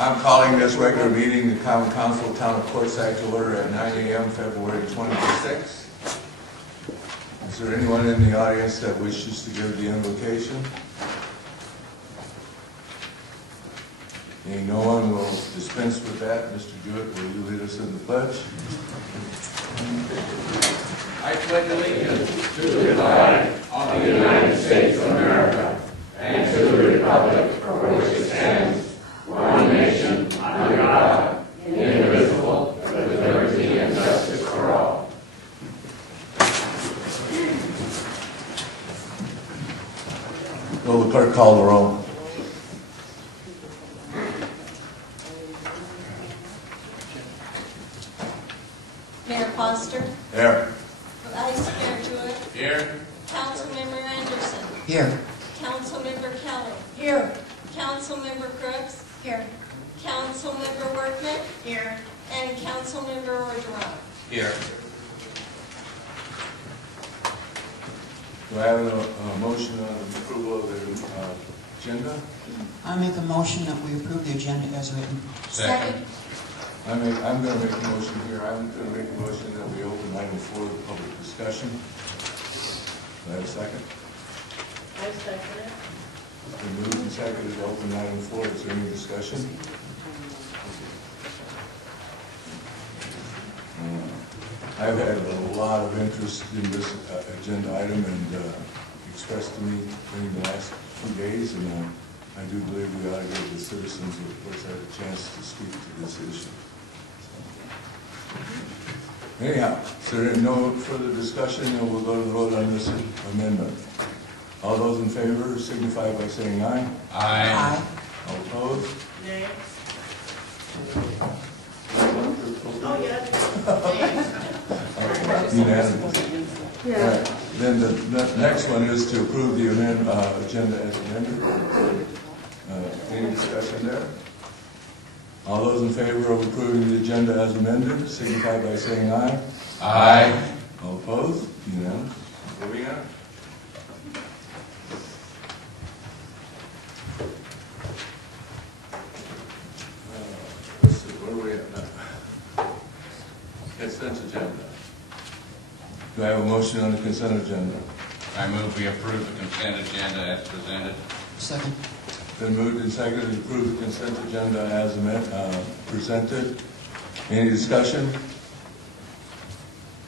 I'm calling this regular meeting, the Common Council Town of Quartzsite, to order at 9 a.m. February 26th. Is there anyone in the audience that wishes to give the invocation? Being no one, will dispense with that. Mr. Jewett, will you lead us in the pledge? I pledge allegiance to the flag of the United States of America and to the republic for which it stands, one nation, under God, indivisible, with liberty and justice for all. Will the clerk call the roll? Mayor Foster. Here. Vice Mayor Jewett. Here. Councilmember Anderson. Here. Councilmember Kelly. Here. Councilmember Crooks. Here. Councilmember Workman. Here. And Councilmember Orgeron. Here. Do I have a motion on the approval of the agenda? I make a motion that we approve the agenda as written. Second. I'm going to make a motion here. I'm going to make a motion that we open item 4 of public discussion. Do I have a second? I second it. It's been moved and seconded to open item 4. Is there any discussion? I've had a lot of interest in this agenda item and expressed to me during the last 2 days, and I do believe we ought to give the citizens of Quartzsite a chance to speak to this issue. Anyhow, is there no further discussion, and we'll go to the vote on this amendment. All those in favor signify by saying aye. Aye. All opposed? Nay. Oh, yeah. Unanimous. All right. Then the next one is to approve the agenda as amended. Any discussion there? All those in favor of approving the agenda as amended signify by saying aye. Aye. All opposed? Unanimous. Moving on. Let's see, where are we at now? Consent agenda. Do I have a motion on the consent agenda? I move we approve the consent agenda as presented. Second. Been moved and seconded to approve the consent agenda as presented. Any discussion?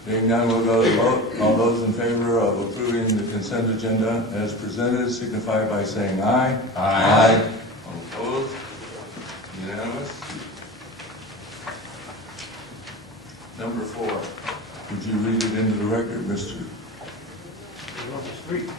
Being none, we'll go to the vote. All those in favor of approving the consent agenda as presented signify by saying aye. Aye. All opposed? Unanimous. Number 4. Would you read it into the record, Mr. Street?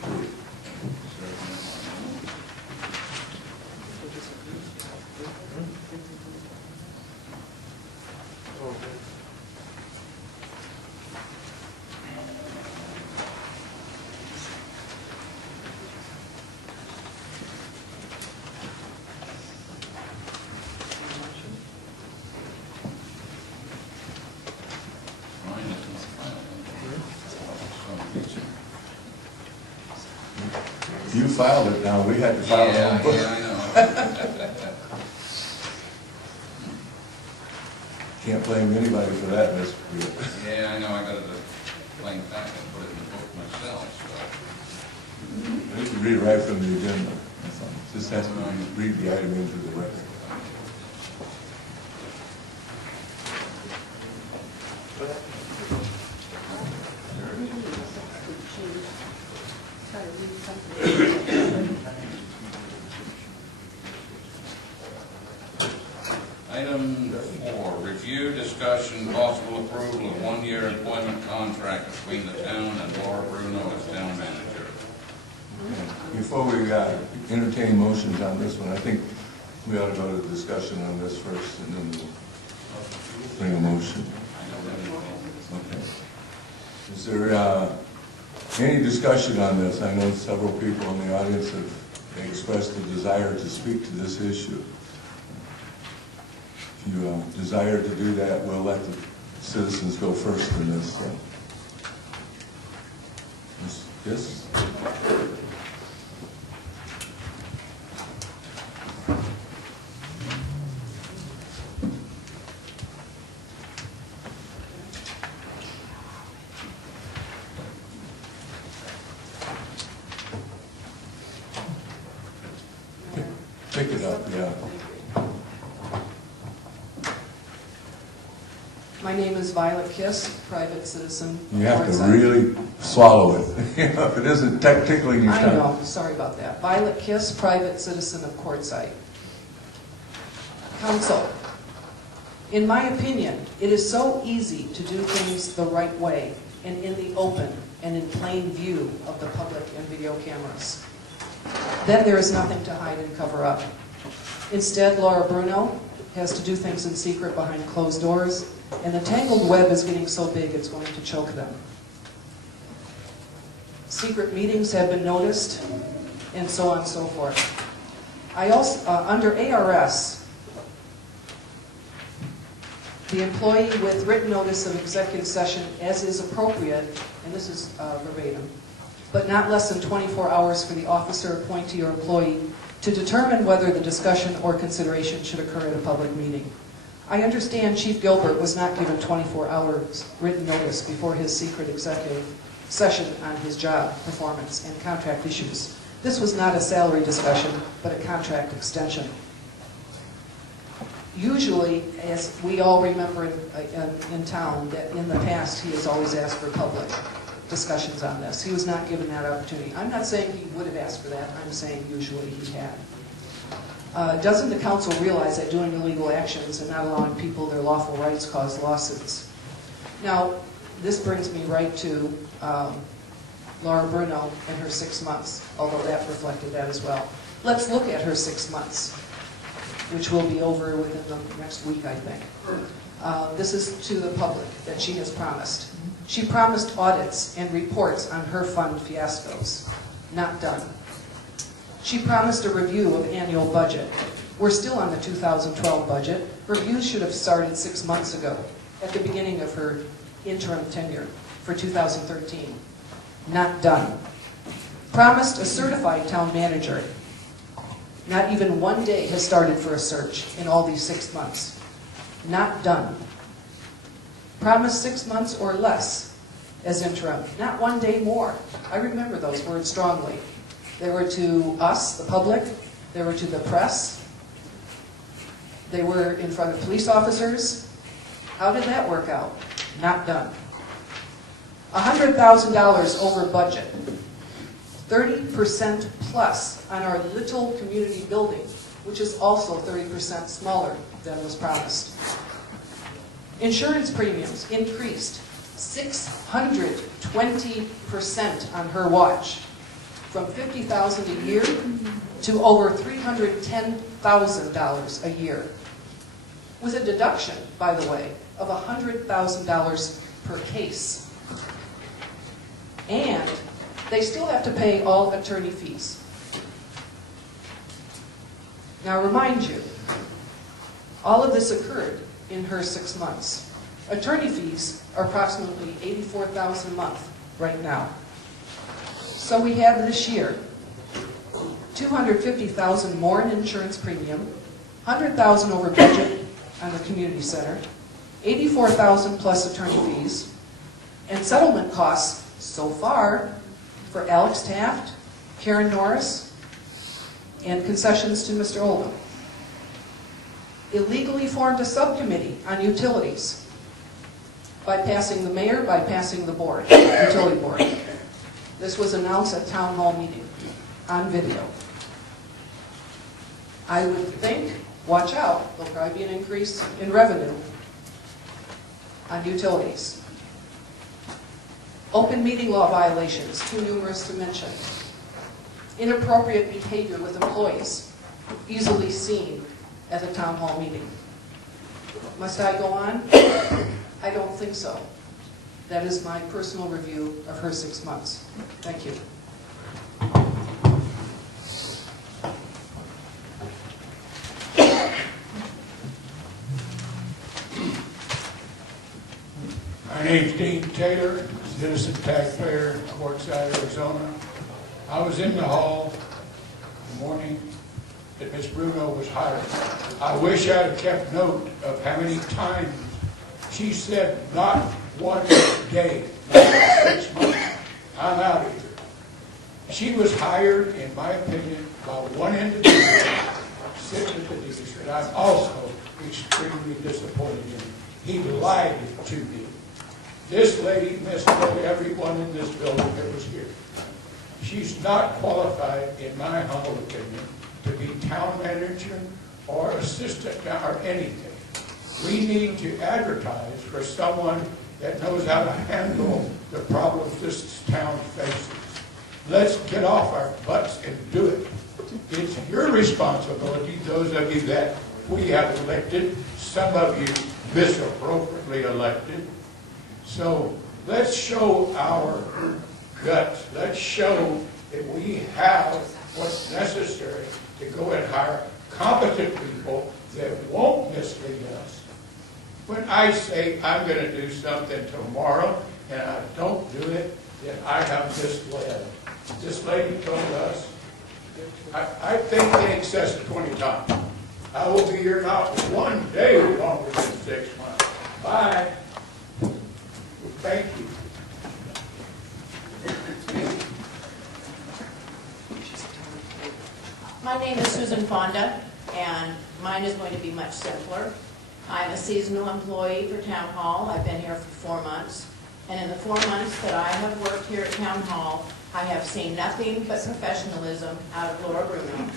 You filed it now, we had to file it. Yeah, I know. Can't blame anybody for that, Mr. Pruitt. Yeah, I know, I got to blame back and put it in the book myself, so. You can read it right from the agenda. That's all. Just has to read the item into the record. Item 4, review, discussion, possible approval of 1-year employment contract between the town and Laura Bruno as town manager. Before we entertain motions on this one, I think we ought to go to discussion on this first, and then we'll bring a motion. Okay. Is there any discussion on this? I know several people in the audience have expressed a desire to speak to this issue. If you desire to do that, we'll let the citizens go first in this. Yes? My name is Violet Kiss, private citizen. You have to really swallow it. If it isn't tickling your I tongue. know, sorry about that. Violet Kiss, private citizen of Quartzsite. Council, in my opinion, it is so easy to do things the right way and in the open and in plain view of the public and video cameras. Then there is nothing to hide and cover up. Instead, Laura Bruno has to do things in secret behind closed doors, and the tangled web is getting so big it's going to choke them. Secret meetings have been noticed, and so on and so forth. I also, under ARS, the employee with written notice of executive session as is appropriate, and this is verbatim, but not less than 24 hours for the officer, appointee, or employee to determine whether the discussion or consideration should occur at a public meeting. I understand Chief Gilbert was not given 24 hours written notice before his secret executive session on his job performance and contract issues. This was not a salary discussion, but a contract extension. Usually, as we all remember in town, that in the past he has always asked for public discussions on this. He was not given that opportunity. I'm not saying he would have asked for that. I'm saying usually he had. Doesn't the council realize that doing illegal actions and not allowing people their lawful rights cause lawsuits? Now, this brings me right to Laura Bruno and her 6 months, although that reflected that as well. Let's look at her 6 months, which will be over within the next week, I think. This is to the public that she has promised. She promised audits and reports on her fund fiascos. Not done. She promised a review of annual budget. We're still on the 2012 budget. Reviews should have started 6 months ago, at the beginning of her interim tenure for 2013. Not done. Promised a certified town manager. Not even 1 day has started for a search in all these 6 months. Not done. Promised 6 months or less as interim. Not 1 day more. I remember those words strongly. They were to us, the public. They were to the press. They were in front of police officers. How did that work out? Not done. $100,000 over budget. 30% plus on our little community building, which is also 30% smaller than was promised. Insurance premiums increased 620% on her watch, from $50,000 a year to over $310,000 a year, with a deduction, by the way, of $100,000 per case. And they still have to pay all attorney fees. Now, remind you, all of this occurred in her 6 months. Attorney fees are approximately $84,000 a month right now. So we have this year $250,000 more in insurance premium, $100,000 over budget on the community center, $84,000 plus attorney fees, and settlement costs so far for Alex Taft, Karen Norris, and concessions to Mr. Oldham. Illegally formed a subcommittee on utilities, bypassing the mayor, bypassing the board, utility board. This was announced at town hall meeting on video. I would think, watch out, there'll probably be an increase in revenue on utilities. Open meeting law violations, too numerous to mention. Inappropriate behavior with employees, easily seen at a town hall meeting. Must I go on? I don't think so. That is my personal review of her 6 months. Thank you. My name's Dean Taylor, citizen taxpayer, Quartzsite, Arizona. I was in the hall the morning that Ms. Bruno was hired. I wish I'd have kept note of how many times she said not 1 day, not 6 months. I'm out of here. She was hired, in my opinion, by one individual, sitting at the desk, and I'm also extremely disappointed in him. He lied to me. This lady misled everyone in this building that was here. She's not qualified, in my humble opinion, to be town manager or assistant or anything. We need to advertise for someone that knows how to handle the problems this town faces. Let's get off our butts and do it. It's your responsibility, those of you that we have elected, some of you misappropriately elected. So let's show our guts. Let's show that we have what's necessary to go and hire competent people that won't mislead us. When I say I'm going to do something tomorrow and I don't do it, then I have misled. This lady told us, I think in excess of 20 times. I will be here not one day longer than 6 months. Bye. Thank you. My name is Susan Fonda, and mine is going to be much simpler. I'm a seasonal employee for Town Hall. I've been here for 4 months. And in the 4 months that I have worked here at Town Hall, I have seen nothing but professionalism out of Laura Bruno.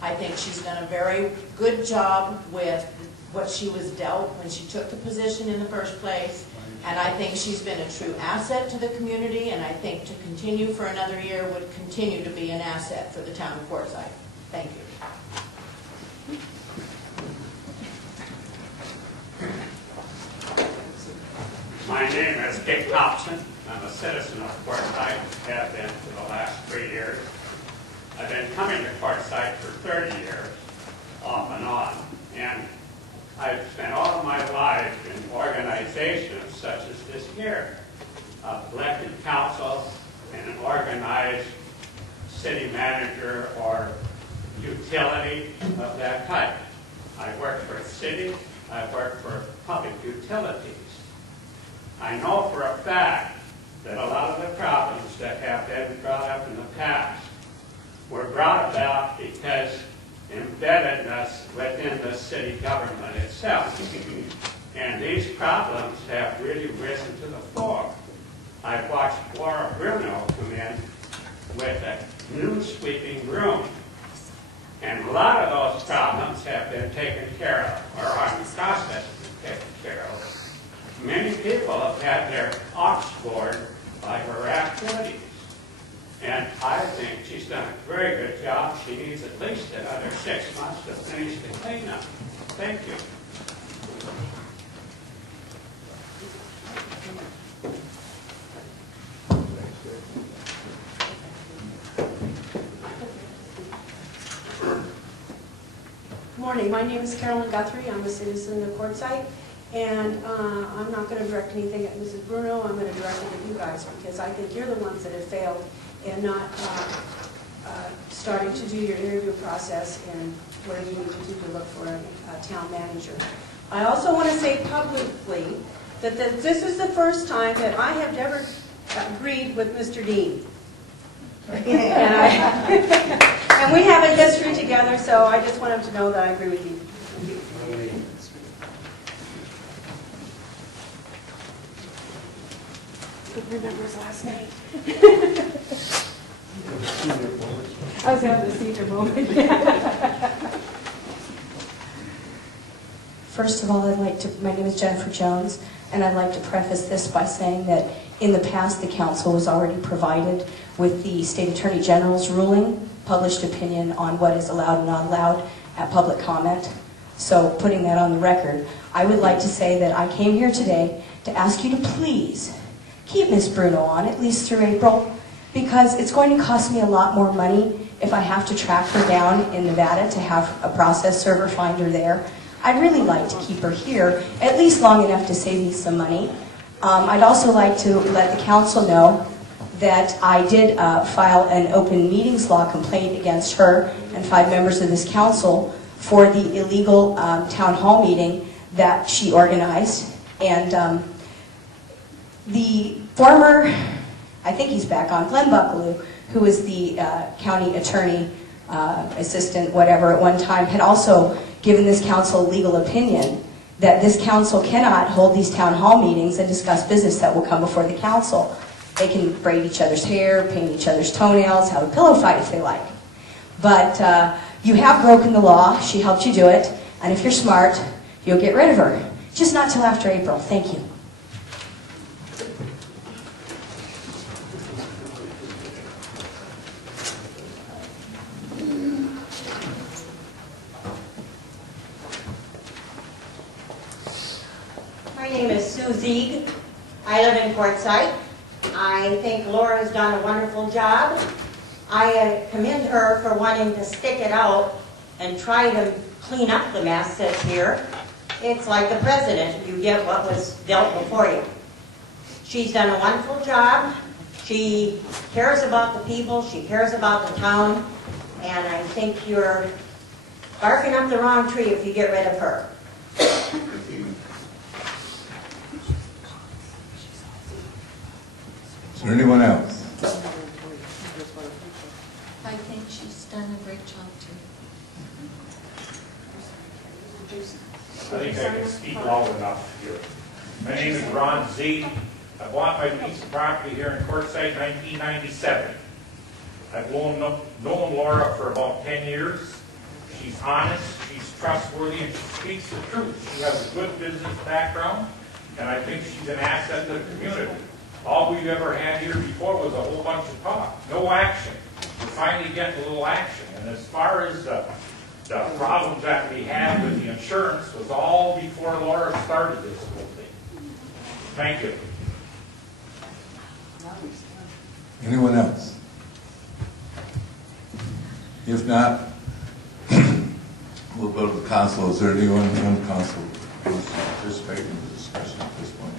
I think she's done a very good job with what she was dealt when she took the position in the first place. And I think she's been a true asset to the community, and I think to continue for another year would continue to be an asset for the town of Quartzsite. Thank you. My name is Dick Thompson. I'm a citizen of Quartzsite, have been for the last 3 years. I've been coming to Quartzsite for 30 years, off and on, and I've spent all of my life in organizations such as this here, elected council and an organized city manager or utility of that type. I worked for a city, I worked for public utilities. I know for a fact that a lot of the problems that have been brought up in the past were brought about because embeddedness within the city government itself. And these problems have really risen to the fore. I've watched Laura Bruno come in with a new sweeping room. And a lot of those problems have been taken care of, or are in the process of being taken care of. Many people have had their ox gored by her activities. And I think she's done a very good job. She needs at least another 6 months to finish the cleanup. Thank you. Good morning. My name is Carolyn Guthrie. I'm a citizen of Quartzsite. And I'm not going to direct anything at Mrs. Bruno. I'm going to direct it at you guys because I think you're the ones that have failed in not starting to do your interview process and what you need to do to look for a town manager. I also want to say publicly that this is the first time that I have ever agreed with Mr. Dean. And we have a history together, so I just want him to know that I agree with you. Remember his last name. I was having a senior moment. First of all, my name is Jennifer Jones, and I'd like to preface this by saying that in the past the council was already provided with the State Attorney General's ruling, published opinion on what is allowed and not allowed at public comment. So putting that on the record, I would like to say that I came here today to ask you to please keep Ms. Bruno on, at least through April, because it's going to cost me a lot more money if I have to track her down in Nevada to have a process server find her there. I'd really like to keep her here, at least long enough to save me some money. I'd also like to let the council know that I did file an open meetings law complaint against her and 5 members of this council for the illegal town hall meeting that she organized. And the former, I think he's back on, Glenn Buckaloo, who was the county attorney, assistant, whatever, at one time, had also given this council a legal opinion that this council cannot hold these town hall meetings and discuss business that will come before the council. They can braid each other's hair, paint each other's toenails, have a pillow fight if they like. But you have broken the law. She helped you do it. And if you're smart, you'll get rid of her. Just not till after April. Thank you. My name is Sue Zieg. I live in Quartzsite. I think Laura's done a wonderful job. I commend her for wanting to stick it out and try to clean up the mess that's here. It's like the president. You get what was dealt before you. She's done a wonderful job. She cares about the people. She cares about the town. And I think you're barking up the wrong tree if you get rid of her. Is there anyone else? I think she's done a great job too. I think I can speak loud enough here. My name is Ron Z. I bought my piece of property here in Quartzsite in 1997. I've known Laura for about 10 years. She's honest, she's trustworthy, and she speaks the truth. She has a good business background, and I think she's an asset to the community. All we've ever had here before was a whole bunch of talk, no action. We're finally getting a little action. And as far as the problems that we had with the insurance was all before Laura started this whole thing. Thank you. Anyone else? If not, we'll go to the council. Is there anyone on the council who wants to participate in the discussion at this point?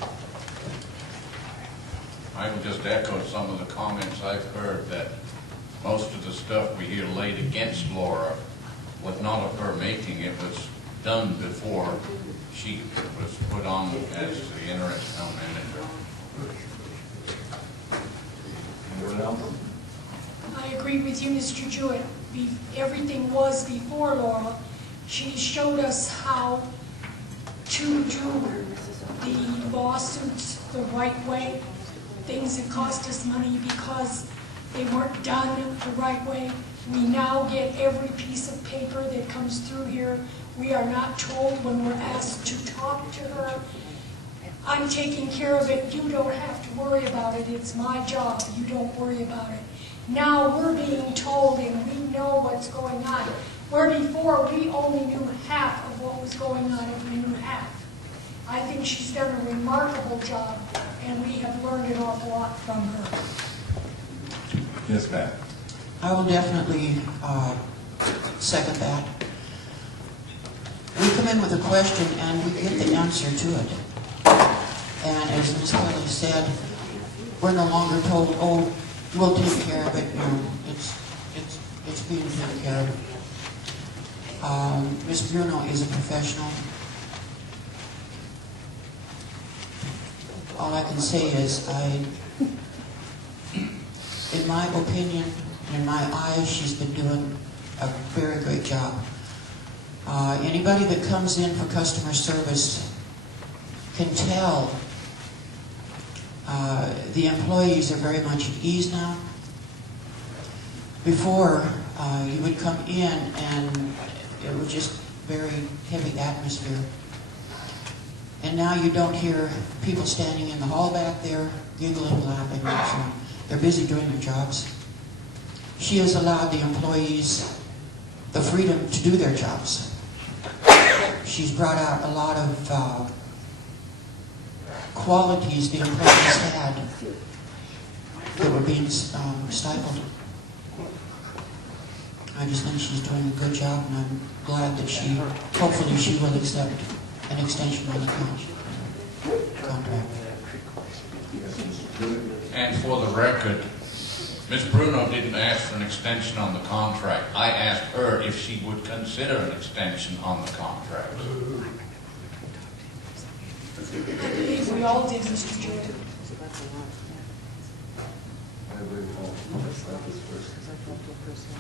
I will just echo some of the comments I've heard, that most of the stuff we hear laid against Laura was not of her making. It was done before she was put on as the interim town manager. Anyone else? I agree with you, Mr. Jewett. Everything was before Laura. She showed us how to do the lawsuits the right way. Things that cost us money because they weren't done the right way. We now get every piece of paper that comes through here. We are not told when we're asked to talk to her. I'm taking care of it. You don't have to worry about it. It's my job. You don't worry about it. Now we're being told and we know what's going on. Where before we only knew half of what was going on and we knew half. I think she's done a remarkable job and we have learned an awful lot from her. Yes, Pat. I will definitely second that. We come in with a question and we get the answer to it. And as Ms. Kelly said, we're no longer told, oh, we'll take care of it. You know, it's being taken care of. Ms. Bruno is a professional. All I can say is, in my opinion, in my eyes, she's been doing a very great job. Anybody that comes in for customer service can tell the employees are very much at ease now. Before, you would come in and it was just very heavy atmosphere. And now you don't hear people standing in the hall back there, giggling, laughing, and so on. They're busy doing their jobs. She has allowed the employees the freedom to do their jobs. She's brought out a lot of qualities the employees had that were being stifled. I just think she's doing a good job, and I'm glad that hopefully she will accept an extension on the contract. And for the record, Ms. Bruno didn't ask for an extension on the contract. I asked her if she would consider an extension on the contract. I believe we all did, Mr. Jewett.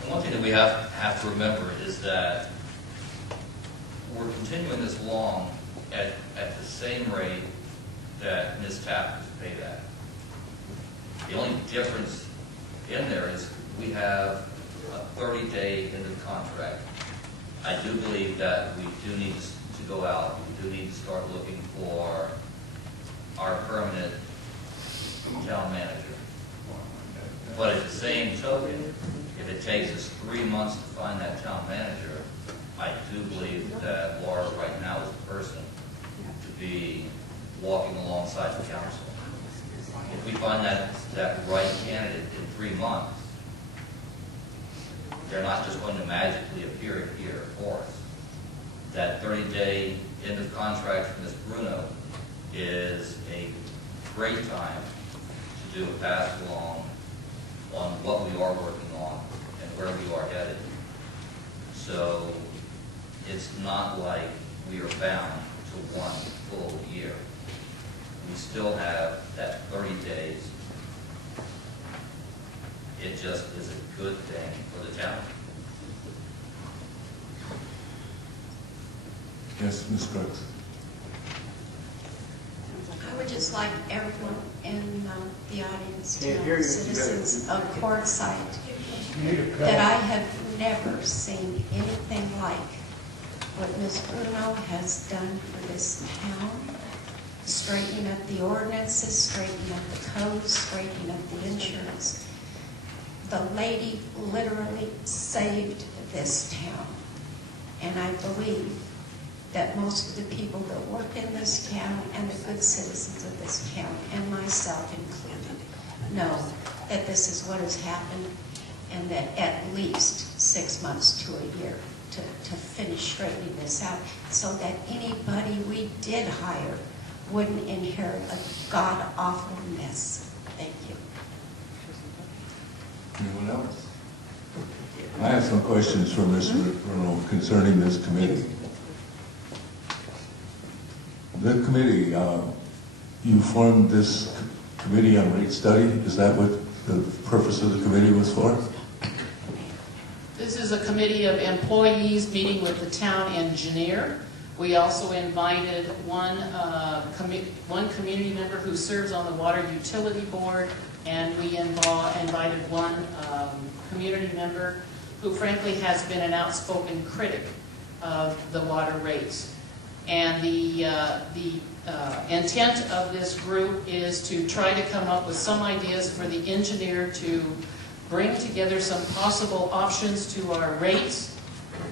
One thing that we have to remember is that we're continuing this long at walking alongside the council. If we find that right candidate in 3 months, they're not just going to magically appear here for us. That 30-day end of contract for Ms. Bruno is a great time to do a pass along on what we are working on and where we are headed. So it's not like we are bound to 1 full year. We still have that 30 days. It just is a good thing for the town. Yes, Ms. Crooks. I would just like everyone in the audience to know, citizens of Quartzsite, that I have never seen anything like what Ms. Bruno has done for this town, straightening up the ordinances, straightening up the codes, straightening up the insurance. The lady literally saved this town, and I believe that most of the people that work in this town and the good citizens of this town, and myself included, know that this is what has happened, and that at least 6 months to a year to finish straightening this out, so that anybody we did hire wouldn't inherit a god-awful mess. Thank you. Anyone else? I have some questions for Mr. Bruno concerning this committee. The committee, you formed this committee on rate study. Is that what the purpose of the committee was for? This is a committee of employees meeting with the town engineer. We also invited one community member who serves on the water utility board, and we invited one community member who frankly has been an outspoken critic of the water rates. And the intent of this group is to try to come up with some ideas for the engineer to bring together some possible options to our rates,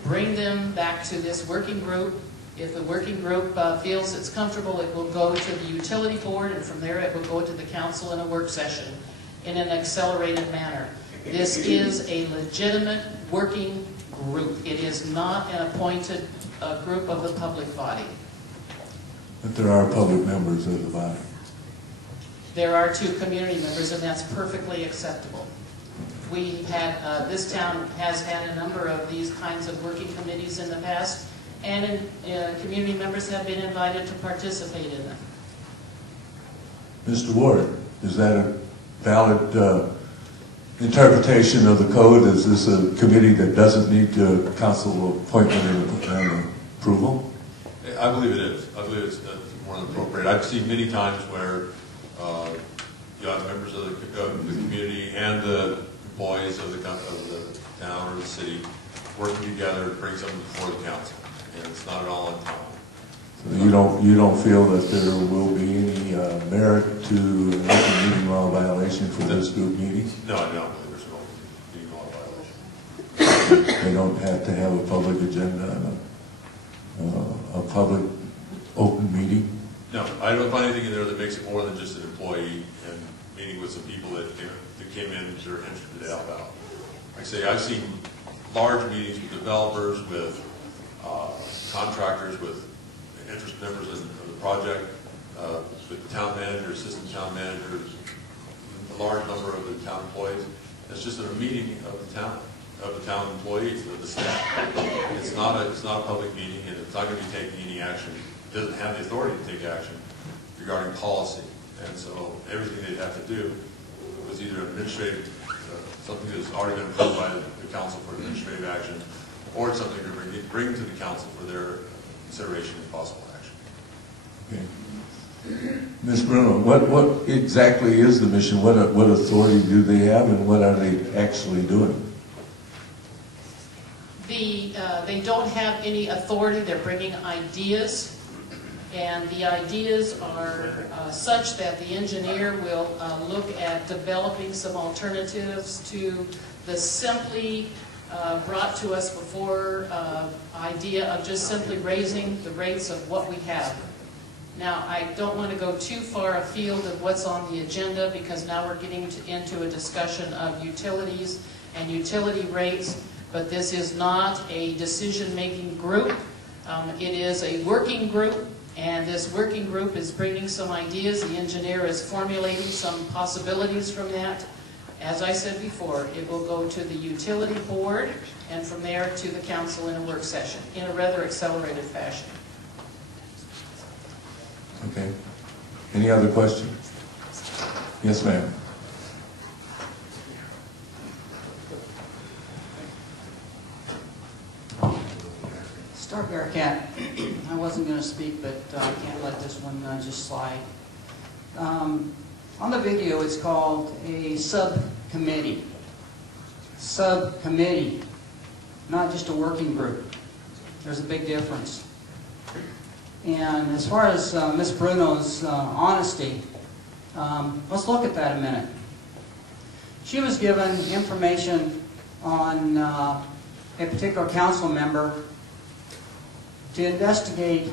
bring them back to this working group. If the working group feels it's comfortable, it will go to the utility board, and from there it will go to the council in a work session in an accelerated manner. This is a legitimate working group. It is not an appointed group of the public body. But there are public members of the body. There are 2 community members, and that's perfectly acceptable. We had, this town has had a number of these kinds of working committees in the past, and community members have been invited to participate in them. Mr. Ward, is that a valid interpretation of the code? Is this a committee that doesn't need council appointment and approval? I believe it is. I believe it's more than appropriate. I've seen many times where you have members of the community and the employees of the town or the city working together to bring something before the council, and it's not at all uncommon. So you don't feel that there will be any merit to an open meeting law violation for this group meeting? No, I don't believe there's an open meeting law violation. They don't have to have a public agenda and a public open meeting? No, I don't find anything in there that makes it more than just an employee and meeting with some people that came in that are interested to help out. Like I say, I've seen large meetings with developers, with contractors, with interest members of the project, with town manager, assistant town managers, a large number of the town employees. It's just a meeting of the town employees, of the staff. It's not a public meeting, and it's not going to be taking any action. It doesn't have the authority to take action regarding policy, and so everything they'd have to do was either administrative, something that's already been approved by the council for administrative action, or it's something to bring to the council for their consideration of possible action. Okay. Ms. Bruno, what exactly is the mission? What authority do they have, and what are they actually doing? They don't have any authority. They're bringing ideas, and the ideas are such that the engineer will look at developing some alternatives to the simply brought to us before idea of just simply raising the rates of what we have. Now, I don't want to go too far afield of what's on the agenda because now we're getting into a discussion of utilities and utility rates, but this is not a decision-making group. It is a working group, and this working group is bringing some ideas. The engineer is formulating some possibilities from that. As I said before, it will go to the utility board and from there to the council in a work session in a rather accelerated fashion. Okay. Any other questions? Yes, ma'am. Star Bearcat. I wasn't going to speak, but I can't let this one just slide. On the video, it's called a subcommittee. Subcommittee, not just a working group. There's a big difference. And as far as Ms. Bruno's honesty, let's look at that a minute. She was given information on a particular council member to investigate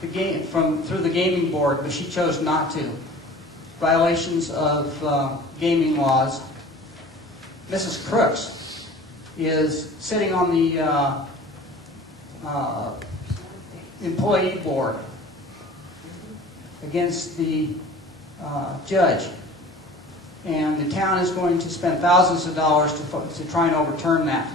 the game through the gaming board, but she chose not to. Violations of gaming laws. Mrs. Crooks is sitting on the employee board against the judge, and the town is going to spend thousands of dollars to try and overturn that.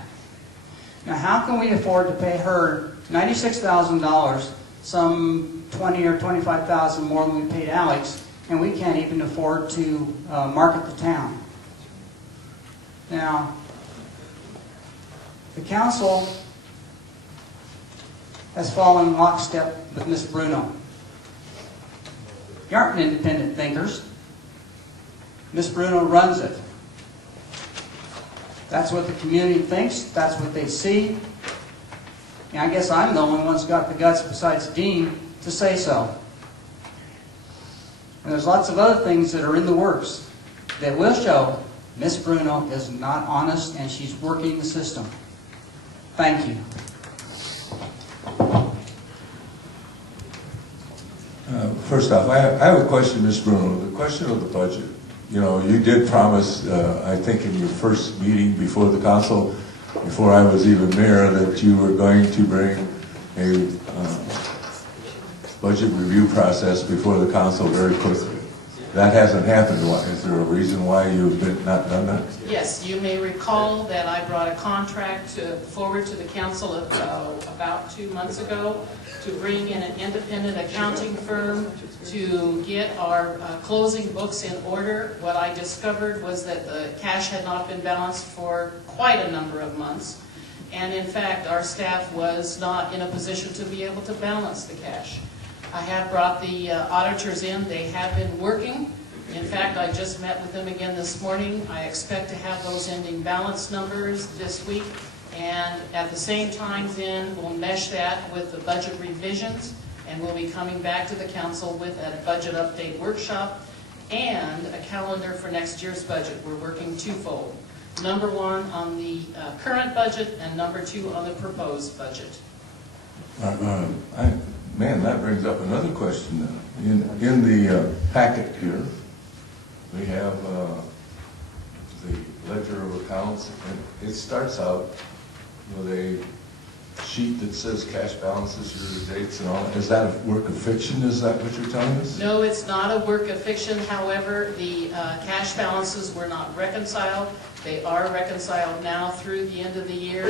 Now, how can we afford to pay her $96,000, some $20,000 or $25,000 more than we paid Alex, and we can't even afford to market the town? Now, the council has fallen lockstep with Ms. Bruno. You aren't independent thinkers. Ms. Bruno runs it. That's what the community thinks. That's what they see. And I guess I'm the only one who's got the guts, besides Dean, to say so. And there's lots of other things that are in the works that will show Ms. Bruno is not honest and she's working the system. Thank you. First off, I have a question, Ms. Bruno. The question of the budget. You know, you did promise, I think in your first meeting before the council, before I was even mayor, that you were going to bring a budget review process before the council very quickly. That hasn't happened. Is there a reason why you've not done that? Yes, you may recall that I brought a contract forward to the council about 2 months ago to bring in an independent accounting firm to get our closing books in order. What I discovered was that the cash had not been balanced for quite a number of months. And in fact, our staff was not in a position to be able to balance the cash. I have brought the auditors in. They have been working. In fact, I just met with them again this morning. I expect to have those ending balance numbers this week. And at the same time then, we'll mesh that with the budget revisions, and we'll be coming back to the council with a budget update workshop and a calendar for next year's budget. We're working twofold. Number one on the current budget, and number two on the proposed budget. Man, that brings up another question then. In the packet here, we have the ledger of accounts, and it starts out with a sheet that says cash balances, year-to-dates, and all. Is that a work of fiction? Is that what you're telling us? No, it's not a work of fiction. However, the cash balances were not reconciled. They are reconciled now through the end of the year,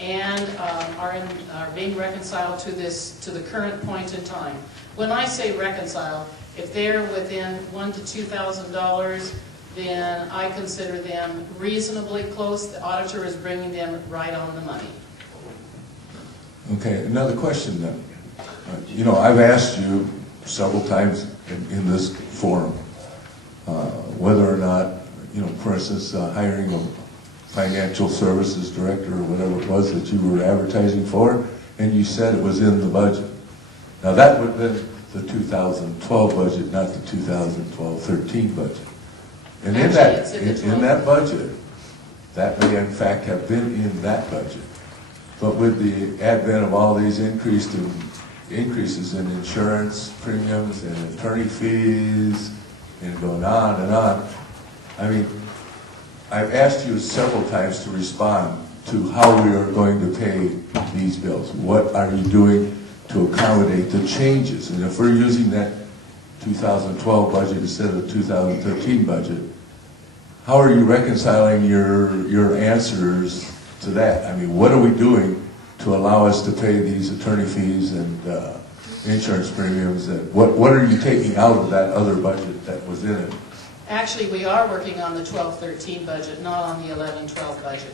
and are being reconciled to the current point in time. When I say reconcile, if they're within $1,000 to $2,000, then I consider them reasonably close. The auditor is bringing them right on the money. Okay, another question then. You know, I've asked you several times in this forum whether or not, you know, for instance, hiring a financial services director or whatever it was that you were advertising for, and you said it was in the budget. Now that would have been the 2012 budget, not the 2012-13 budget. And in that budget, that may in fact have been in that budget. But with the advent of all these increased increases in insurance premiums and attorney fees and going on and on. I mean, I've asked you several times to respond to how we are going to pay these bills. What are you doing to accommodate the changes? And if we're using that 2012 budget instead of the 2013 budget, how are you reconciling your answers to that? I mean, what are we doing to allow us to pay these attorney fees and insurance premiums? And what are you taking out of that other budget that was in it? Actually, we are working on the 12-13 budget, not on the 11-12 budget.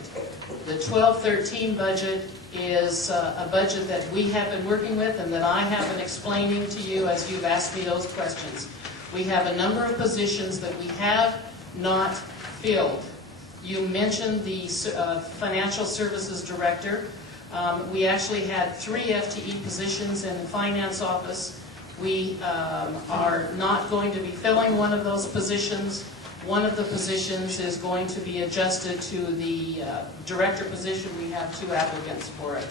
The 12-13 budget is a budget that we have been working with and that I have been explaining to you as you've asked me those questions. We have a number of positions that we have not filled. You mentioned the financial services director. We actually had 3 FTE positions in the finance office. We are not going to be filling one of those positions. One of the positions is going to be adjusted to the director position. We have 2 applicants for it.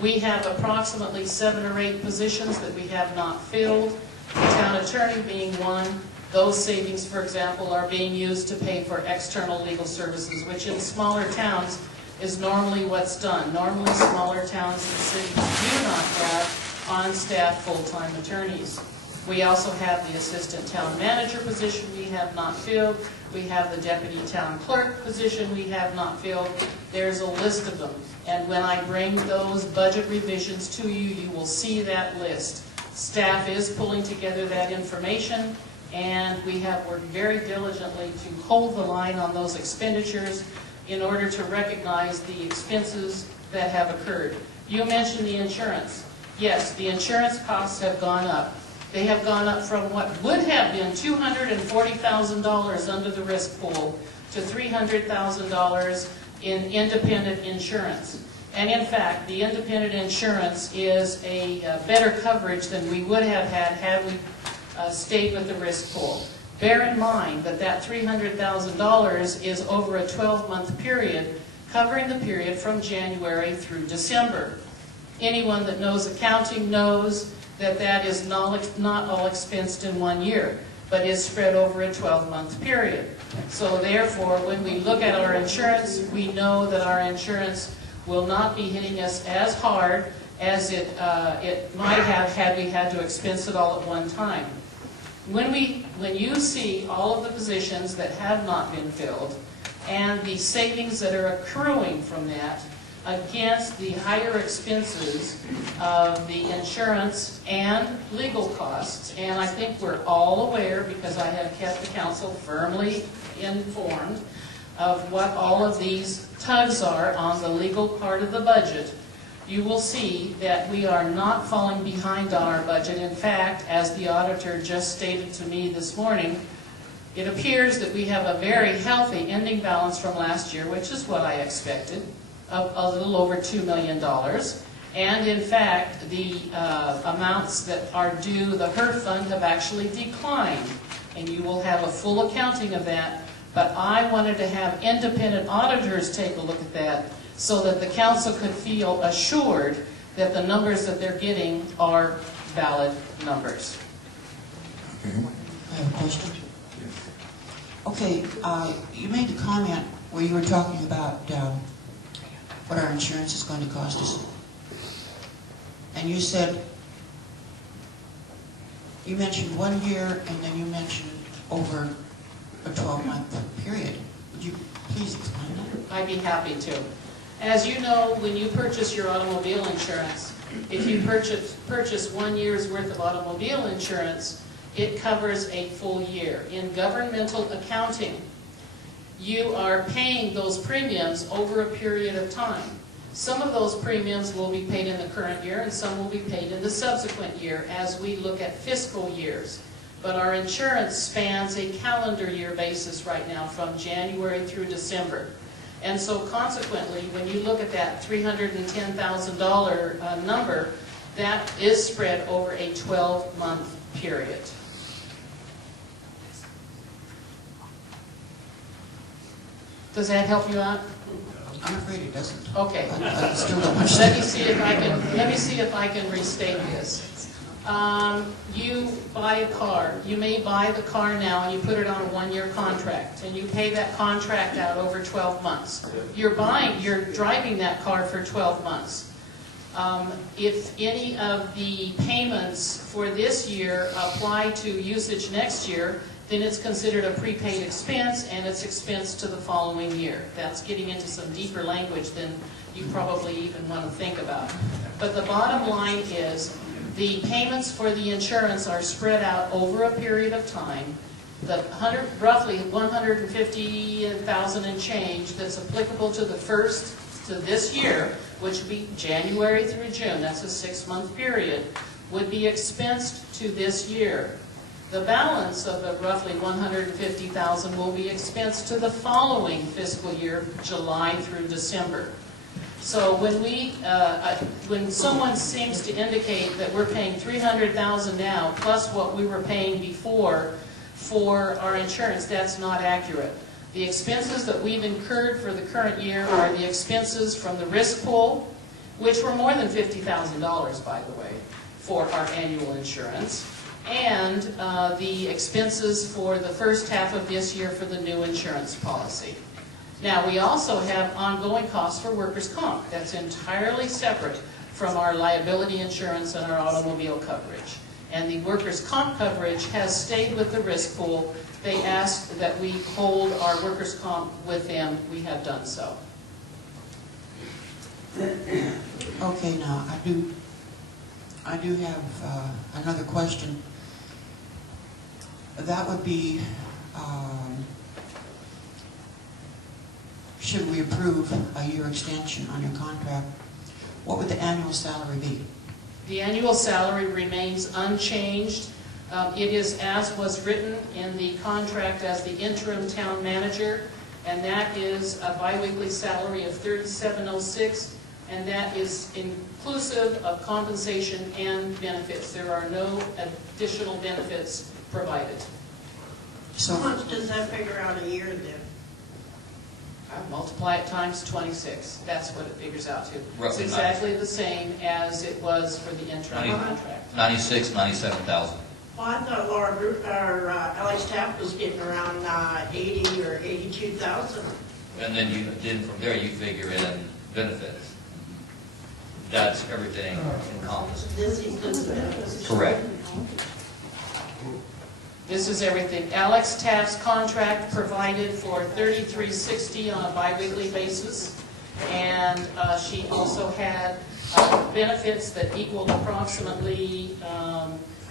We have approximately 7 or 8 positions that we have not filled, the town attorney being one. Those savings, for example, are being used to pay for external legal services, which in smaller towns is normally what's done. Normally, smaller towns and cities do not have on-staff full-time attorneys. We also have the assistant town manager position we have not filled. We have the deputy town clerk position we have not filled. There's a list of them. And when I bring those budget revisions to you, you will see that list. Staff is pulling together that information, and we have worked very diligently to hold the line on those expenditures in order to recognize the expenses that have occurred. You mentioned the insurance. Yes, the insurance costs have gone up. They have gone up from what would have been $240,000 under the risk pool to $300,000 in independent insurance. And in fact, the independent insurance is a better coverage than we would have had we stayed with the risk pool. Bear in mind that that $300,000 is over a 12-month period, covering the period from January through December. Anyone that knows accounting knows that that is not all expensed in 1 year, but is spread over a 12-month period. So therefore, when we look at our insurance, we know that our insurance will not be hitting us as hard as it might have had we had to expense it all at one time. When you see all of the positions that have not been filled and the savings that are accruing from that against the higher expenses of the insurance and legal costs, and I think we're all aware, because I have kept the council firmly informed of what all of these tugs are on the legal part of the budget, you will see that we are not falling behind on our budget. In fact, as the auditor just stated to me this morning, it appears that we have a very healthy ending balance from last year, which is what I expected, of a little over $2 million. And in fact, the amounts that are due the HERF fund have actually declined. And you will have a full accounting of that. But I wanted to have independent auditors take a look at that so that the council could feel assured that the numbers that they're getting are valid numbers. I have a question. Okay, you made the comment where you were talking about what our insurance is going to cost us. And you said, you mentioned 1 year and then you mentioned over a 12-month period. Would you please explain that? I'd be happy to. As you know, when you purchase your automobile insurance, if you purchase 1 year's worth of automobile insurance, it covers a full year. In governmental accounting, you are paying those premiums over a period of time. Some of those premiums will be paid in the current year and some will be paid in the subsequent year as we look at fiscal years. But our insurance spans a calendar year basis right now from January through December. And so consequently, when you look at that $310,000 number, that is spread over a 12-month period. Does that help you out? I'm afraid it doesn't. Okay. I still don't want Let me see if I can restate this. You buy a car. You may buy the car now and you put it on a 1-year contract, and you pay that contract out over 12 months. You're driving that car for 12 months. If any of the payments for this year apply to usage next year, then it's considered a prepaid expense, and it's expense to the following year. That's getting into some deeper language than you probably even want to think about. But the bottom line is, the payments for the insurance are spread out over a period of time. The roughly $150,000 and change that's applicable to this year, which would be January through June, that's a 6-month period, would be expensed to this year. The balance of the roughly $150,000 will be expensed to the following fiscal year, July through December. So when someone seems to indicate that we're paying $300,000 now, plus what we were paying before for our insurance, that's not accurate. The expenses that we've incurred for the current year are the expenses from the risk pool, which were more than $50,000, by the way, for our annual insurance, and the expenses for the first half of this year for the new insurance policy. Now, we also have ongoing costs for workers' comp. That's entirely separate from our liability insurance and our automobile coverage. And the workers' comp coverage has stayed with the risk pool. They asked that we hold our workers' comp with them. We have done so. Okay, now, I do have another question. That would be, should we approve a year extension on your contract, what would the annual salary be? The annual salary remains unchanged. It is as was written in the contract as the interim town manager, and that is a biweekly salary of $37.06, and that is inclusive of compensation and benefits. There are no additional benefits provided. So how much does that figure out a year then? Multiply it times 26. That's what it figures out to. Roughly It's exactly the same as it was for the interim contract. 96, 97,000. Well, I thought Alex Taft was getting around 80 or 82,000. And then from there you figure in benefits. That's everything encompassed. This includes benefits. Correct. This is everything. Alex Taft's contract provided for $33.60 on a biweekly basis, and she also had benefits that equaled approximately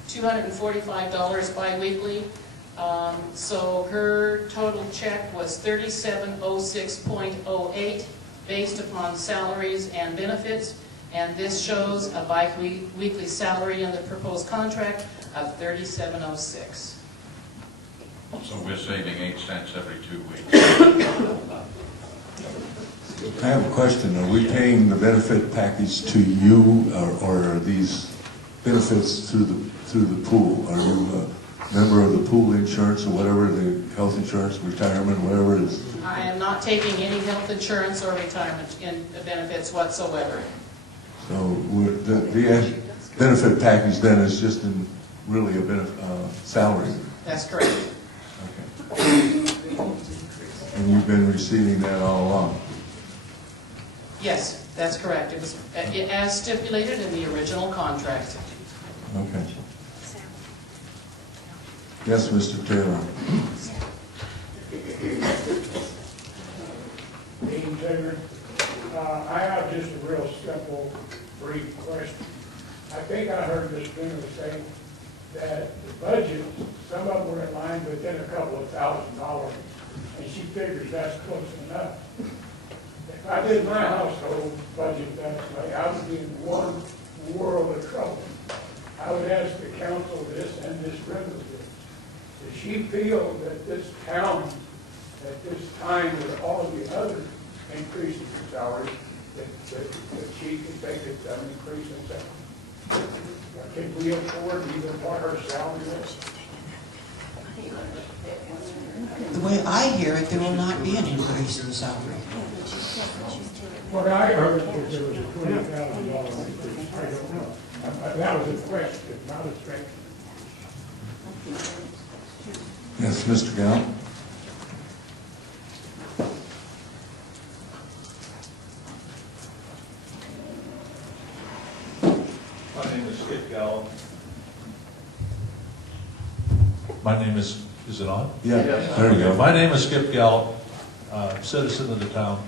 $245 biweekly. So her total check was $3706.08 based upon salaries and benefits, and this shows a biweekly salary in the proposed contract of $3706. So we're saving 8 cents every 2 weeks. I have a question. Are we paying the benefit package to you, or are these benefits through the pool? Are you a member of the pool insurance or whatever, the health insurance, retirement, whatever it is? I am not taking any health insurance or retirement benefits whatsoever. So the benefit package then is just really a salary? That's correct. Okay. And you've been receiving that all along? Yes, that's correct. It was as stipulated in the original contract. Okay. Yes, Mr. Taylor. Dean Taylor, I have just a real simple, brief question. I think I heard Ms. Bruno say that the budget, some of them were in line within a couple of $1,000s, and she figures that's close enough. If I did my household budget that way, I would be in one world of trouble. I would ask the council this and Ms. Bruno this. Does she feel that this town, at this time with all of the other increases in salary, that she can take it an increase in salary? Can we afford even what her salary is? The way I hear it, there will not be an increase in salary. What I heard was there was a $20,000 increase. I don't know. That was a question, not a statement. Yes, Mr. Gallup? My name is Skip Gallup. My name is it on? Yeah. There we go. My name is Skip Gallup, citizen of the town.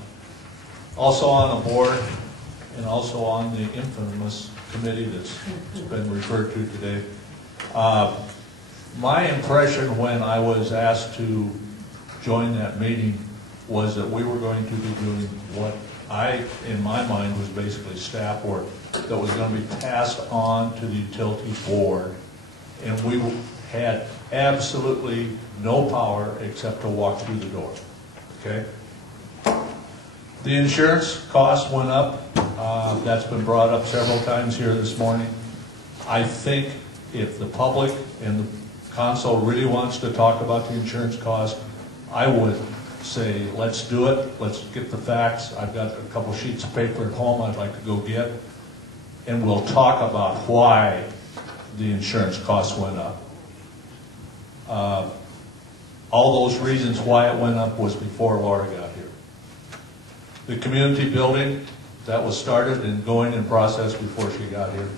Also on a board and also on the infamous committee that's been referred to today. My impression when I was asked to join that meeting was that we were going to be doing what I, in my mind, was basically staff work that was going to be passed on to the utility board. And we had absolutely no power except to walk through the door, okay? The insurance cost went up. That's been brought up several times here this morning. I think if the public and the council really wants to talk about the insurance cost, I would say, let's do it. Let's get the facts. I've got a couple sheets of paper at home I'd like to go get. And we'll talk about why the insurance costs went up. All those reasons why it went up was before Laura got here. The community building, that was started and going in process before she got here.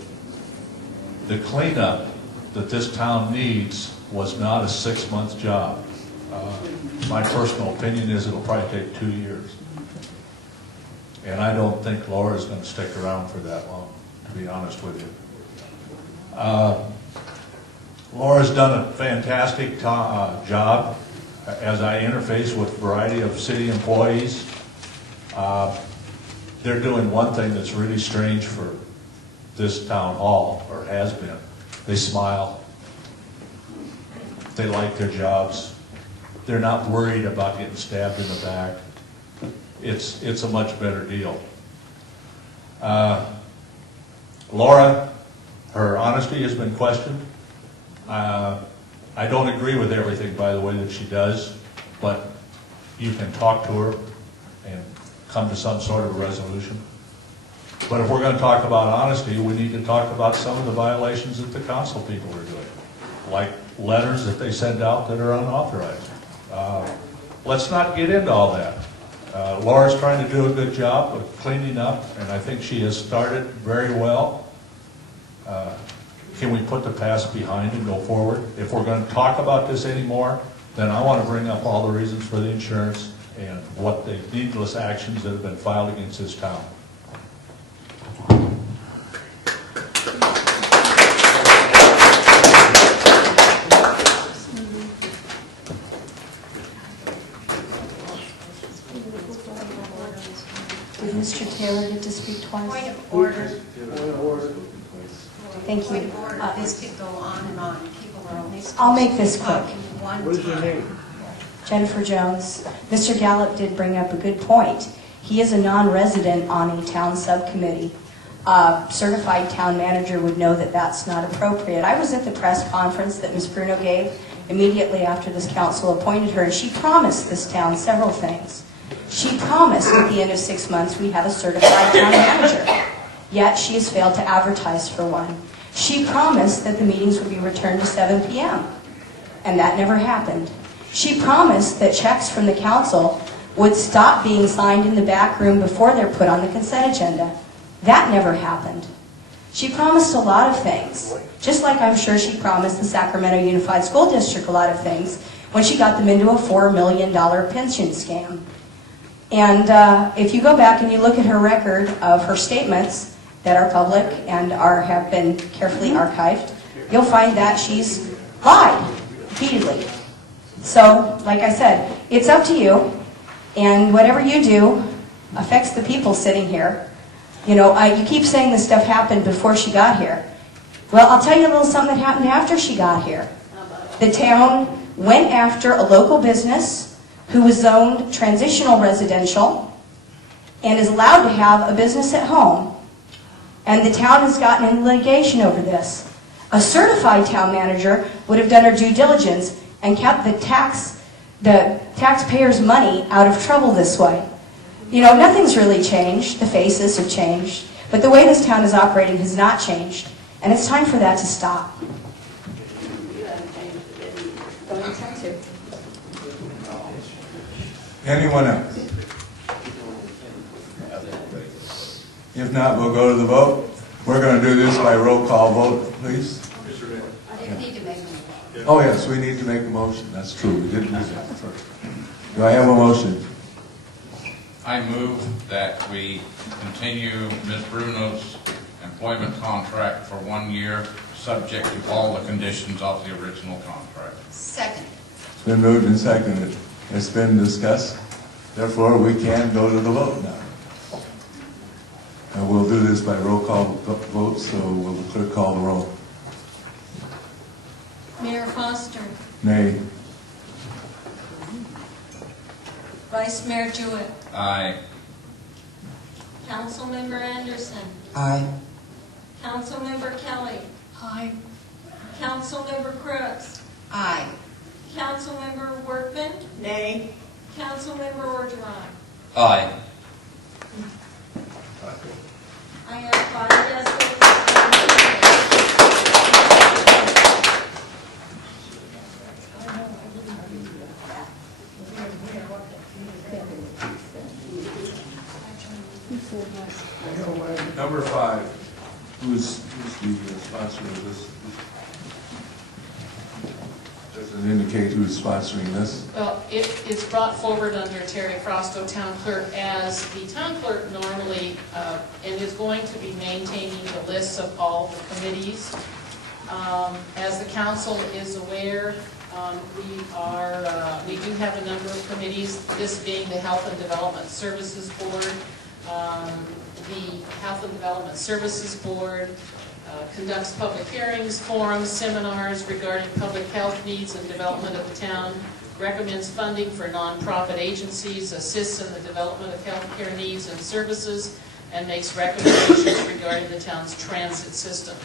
The cleanup that this town needs was not a 6-month job. My personal opinion is it'll probably take 2 years. And I don't think Laura's going to stick around for that long, to be honest with you. Laura's done a fantastic job as I interface with a variety of city employees. They're doing one thing that's really strange for this town hall, or has been. They smile. They like their jobs. They're not worried about getting stabbed in the back. It's a much better deal. Laura, her honesty has been questioned. I don't agree with everything, by the way, that she does, but you can talk to her and come to some sort of a resolution. But if we're going to talk about honesty, we need to talk about some of the violations that the council people are doing, like letters that they send out that are unauthorized. Let's not get into all that. Laura's trying to do a good job of cleaning up, and I think she has started very well. Can we put the past behind and go forward? If we're going to talk about this anymore, then I want to bring up all the reasons for the insurance and what the needless actions that have been filed against this town. Did Mr. Taylor get to speak twice? Point of order. Thank you. Point of order. This could go on and on. People are only I'll make this quick. talking one What is your time. name? Jennifer Jones. Mr. Gallup did bring up a good point. He is a non-resident on a town subcommittee. Certified town manager would know that that's not appropriate. I was at the press conference that Ms. Bruno gave immediately after this council appointed her, and she promised this town several things. She promised at the end of 6 months we'd have a certified town manager, yet she has failed to advertise for one. She promised that the meetings would be returned to 7 p.m., and that never happened. She promised that checks from the council would stop being signed in the back room before they're put on the consent agenda. That never happened. She promised a lot of things, just like I'm sure she promised the Sacramento Unified School District a lot of things when she got them into a $4 million pension scam. And if you go back and you look at her record of her statements that are public and have been carefully archived, you'll find that she's lied repeatedly. So, like I said, it's up to you, and whatever you do affects the people sitting here. You know, you keep saying this stuff happened before she got here. Well, I'll tell you a little something that happened after she got here. The town went after a local business who was zoned transitional residential and is allowed to have a business at home. And the town has gotten in litigation over this. A certified town manager would have done her due diligence and kept the taxpayers' money out of trouble this way. You know, nothing's really changed. The faces have changed. But the way this town is operating has not changed. And it's time for that to stop. Don't intend to. Anyone else? If not, we'll go to the vote. We're going to do this by roll call vote, please. I need to make a Oh, yes, we need to make a motion. That's true. We didn't do that first. Do I have a motion? I move that we continue Ms. Bruno's employment contract for 1 year, subject to all the conditions of the original contract. second. It's been moved and seconded. It's been discussed. Therefore, we can go to the vote now. And we'll do this by roll call vote, so will the clerk call the roll? Mayor Foster, Nay. Vice Mayor Jewett, Aye. Councilmember Anderson, Aye. Councilmember Kelly, Aye. Councilmember Crooks, Aye. Councilmember Workman, Nay. Councilmember Orgeron. Aye. I have 5 yes votes. Number 5. Who's the sponsor of this? Doesn't indicate who's sponsoring this. Well, it's brought forward under Terry Frosto, town clerk, as the town clerk normally, and is going to be maintaining the lists of all the committees. As the council is aware, we do have a number of committees, this being the Health and Development Services Board. The Health and Development Services Board conducts public hearings, forums, seminars regarding public health needs and development of the town, recommends funding for nonprofit agencies, assists in the development of healthcare needs and services, and makes recommendations regarding the town's transit system.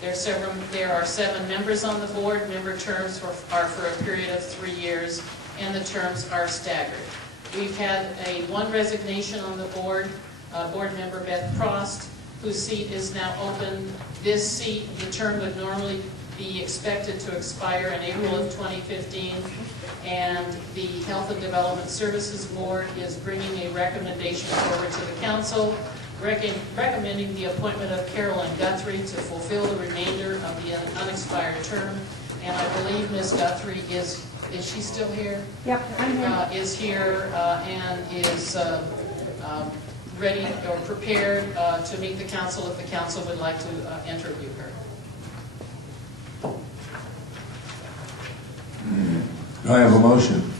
There are 7 members on the board. Member terms are for a period of 3 years, and the terms are staggered. We've had one resignation on the board, board member Beth Prost, whose seat is now open. This seat, the term would normally be expected to expire in April of 2015, and the Health and Development Services Board is bringing a recommendation forward to the council, recommending the appointment of Carolyn Guthrie to fulfill the remainder of the unexpired term. And I believe Ms. Guthrie is she still here? Yep, I'm here. Is here and is ready or prepared to meet the council if the council would like to interview her. Do I have a motion?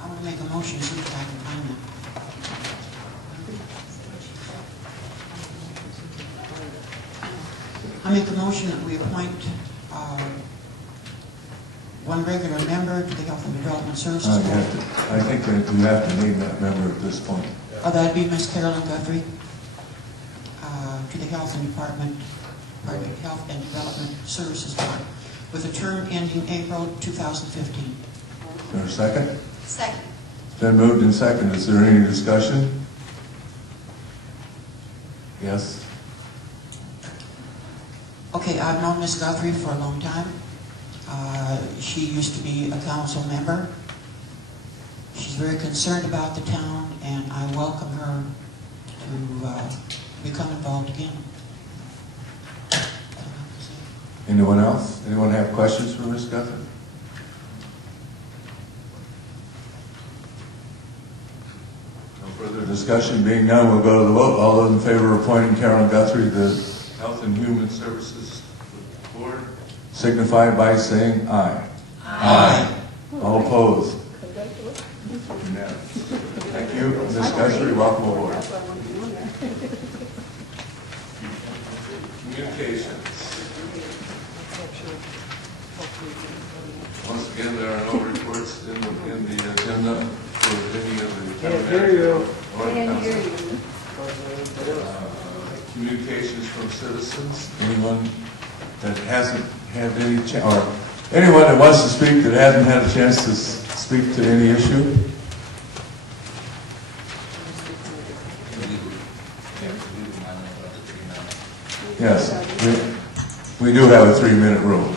I want to make a motion as soon as I can find it. I make a motion that we appoint one regular member to the Health and Development Services Board. I think that you have to name that member at this point. That'd be Ms. Carolyn Guthrie to the Health and Development Services Board with a term ending April 2015. Is there a second? Second. It's been moved and seconded. Is there any discussion? Yes? Okay, I've known Ms. Guthrie for a long time. She used to be a council member. She's very concerned about the town, and I welcome her to become involved again. Anyone else? Anyone have questions for Ms. Guthrie? No further discussion. Being none, we'll go to the vote. All those in favor of appointing Carolyn Guthrie to the Health and Human Services Board signify by saying aye. Aye. All opposed? Unanimous. Thank you, Ms. Guthrie. Welcome aboard. Communications. Once again, there are no reports in the agenda for any of the Can't hear you. Can't hear you. Communications from citizens. Anyone that hasn't had any or Anyone that wants to speak that hasn't had a chance to speak to any issue? Yes, we do have a 3-minute rule.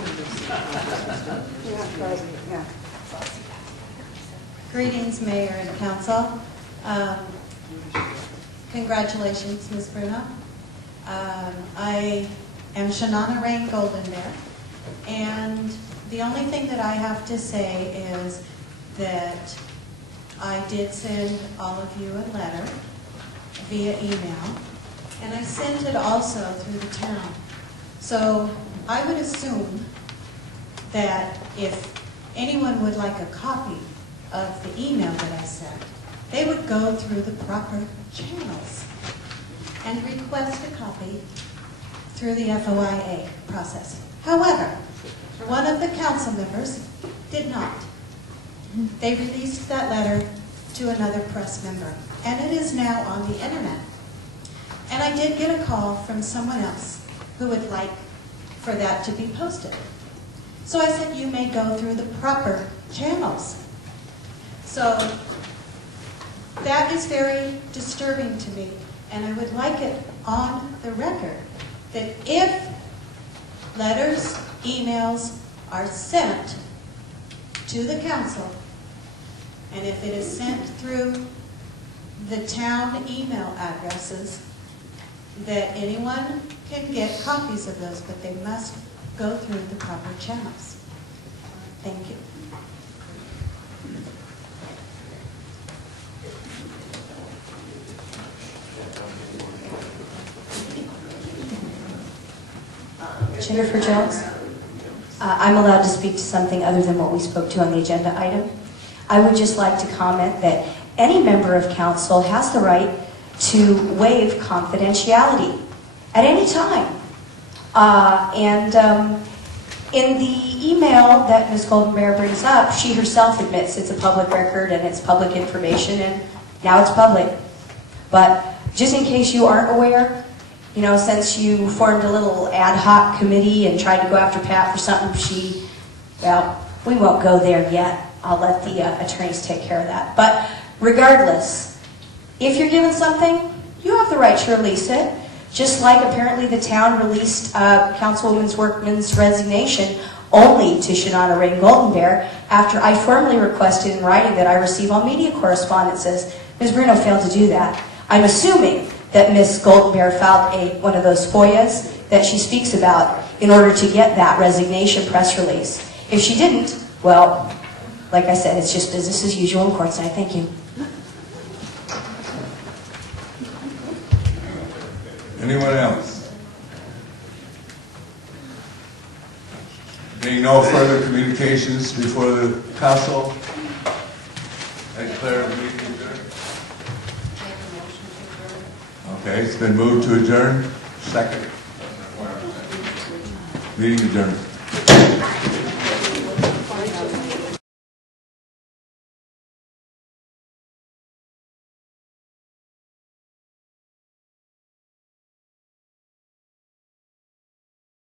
Greetings, Mayor and Council. Congratulations, Ms. Bruno. I am Shanana Rain Golden Bear, and the only thing that I have to say is that I did send all of you a letter via email, and I sent it also through the town. So I would assume that if anyone would like a copy of the email that I sent, they would go through the proper channels and request a copy through the FOIA process. However, one of the council members did not. They released that letter to another press member, and it is now on the internet. And I did get a call from someone else who would like for that to be posted. So I said, you may go through the proper channels. So that is very disturbing to me, and I would like it on the record that if letters, emails are sent to the council, and if it is sent through the town email addresses, that anyone can get copies of those, but they must go through the proper channels. Thank you. Jennifer Jones. I'm allowed to speak to something other than what we spoke to on the agenda item. I would just like to comment that any member of council has the right to waive confidentiality at any time. In the email that Ms. Golden Bear brings up, she herself admits it's a public record and it's public information, and now it's public. But just in case you aren't aware, you know, since you formed a little ad hoc committee and tried to go after Pat for something well, we won't go there yet. I'll let the attorneys take care of that. But regardless, if you're given something, you have the right to release it. Just like apparently the town released Councilwoman Workman's resignation only to Shanana Rain Golden Bear after I formally requested in writing that I receive all media correspondences. Ms. Bruno failed to do that. I'm assuming that Ms. Golden Bear filed one of those FOIAs that she speaks about in order to get that resignation press release. If she didn't, well, like I said, it's just business as usual in Quartzsite. Thank you. Anyone else? Being no further communications before the council, I declare the meeting adjourned. Okay, it's been moved to adjourn. Second. Meeting adjourned.